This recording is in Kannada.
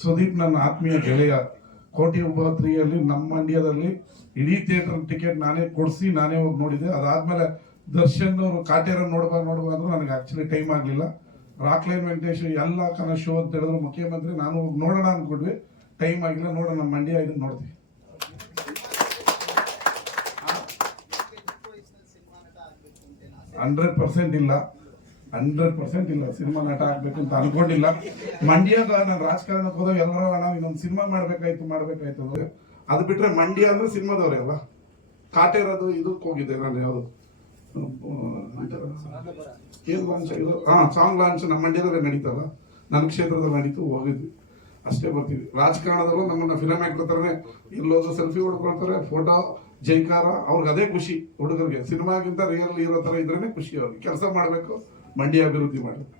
ಸುದೀಪ್ ನನ್ನ ಆತ್ಮೀಯ ಗೆಳೆಯ, ಕೋಟಿ ಒಂಬತ್ರಿಯಲ್ಲಿ ನಮ್ಮ ಮಂಡ್ಯದಲ್ಲಿ ಇಡೀ ಥಿಯೇಟರ್ ಟಿಕೆಟ್ ನಾನೇ ಕೊಡಿಸಿ, ನಾನೇ ಹೋಗಿ ನೋಡಿದೆ. ಅದಾದ್ಮೇಲೆ ದರ್ಶನ್ ಅವರು ಕಾಟೇರ ನೋಡ್ಬಾ ನೋಡ್ಬಾ ನನಗೆ ಆಕ್ಚುಲಿ ಟೈಮ್ ಆಗಲಿಲ್ಲ. ರಾಕ್ಲೈನ್ ವೆಂಕಟೇಶ್, ಎಲ್ಲ ಕನ ಶೋ ಅಂತ ಹೇಳಿದ್ರು. ಮುಖ್ಯಮಂತ್ರಿ, ನಾನು ಹೋಗಿ ನೋಡೋಣ ಅಂದ್ಕೊಂಡ್ವಿ. ಟೈಮ್ ಆಗಿಲ್ಲ, ನೋಡೋಣ, ನಮ್ಮ ಮಂಡ್ಯ ಇದನ್ನ ನೋಡ್ತೀವಿ. ಹಂಡ್ರೆಡ್ ಪರ್ಸೆಂಟ್ ಇಲ್ಲ. ಹಂಡ್ರೆಡ್ ಪರ್ಸೆಂಟ್ ಇಲ್ಲ. ಸಿನಿಮಾ ನಟ ಆಗ್ಬೇಕು ಅಂತ ಅನ್ಕೊಂಡಿಲ್ಲ. ಮಂಡ್ಯದ ನಾನು ರಾಜಕಾರಣಕ್ಕೆ ಹೋದಾಗ ಎಲ್ಲರೂ ನಾವು ಇನ್ನೊಂದು ಸಿನಿಮಾ ಮಾಡ್ಬೇಕಾಯ್ತು ಮಾಡ್ಬೇಕಾಯ್ತು ಅದು ಬಿಟ್ರೆ ಮಂಡ್ಯ ಅಂದ್ರೆ ಸಿನಿಮಾದವ್ರೆ ಅಲ್ಲ ಇರೋದು ಇದಕ್ಕೆ ಹೋಗಿದ್ದೆ ನಾನು ಯಾವುದು? ಏನು ಲಾಂಚ್ ಇದು ಹಾಂ ಸಾಂಗ್ ಲಾಂಚ್ ನಮ್ಮ ಮಂಡ್ಯದಲ್ಲೇ ನಡೀತಲ್ಲ? ನನ್ನ ಕ್ಷೇತ್ರದಲ್ಲಿ ನಡೀತು, ಹೋಗಿದ್ವಿ. ಅಷ್ಟೇ ಬರ್ತೀವಿ. ರಾಜಕಾರಣದಲ್ಲೂ ನಮ್ಮನ್ನ ಫಿಲಮ್ ಆಕ್ಟರ್ ಎಲ್ಲೋದು ಸೆಲ್ಫಿ ಹೊಡ್ಕೊಳ್ತಾರೆ ಫೋಟೋ ಜೈಕಾರ, ಅವ್ರಿಗೆ ಅದೇ ಖುಷಿ ಹುಡುಗರಿಗೆ. ಸಿನಿಮಾಗಿಂತ ರಿಯಲ್ ಇರೋ ಥರ ಇದ್ರೇನೆ ಖುಷಿ ಅವ್ರಿಗೆ. ಕೆಲಸ ಮಾಡಬೇಕು ಮಂಡ್ಯ ಅಭಿವೃದ್ಧಿ ಮಾಡಬೇಕು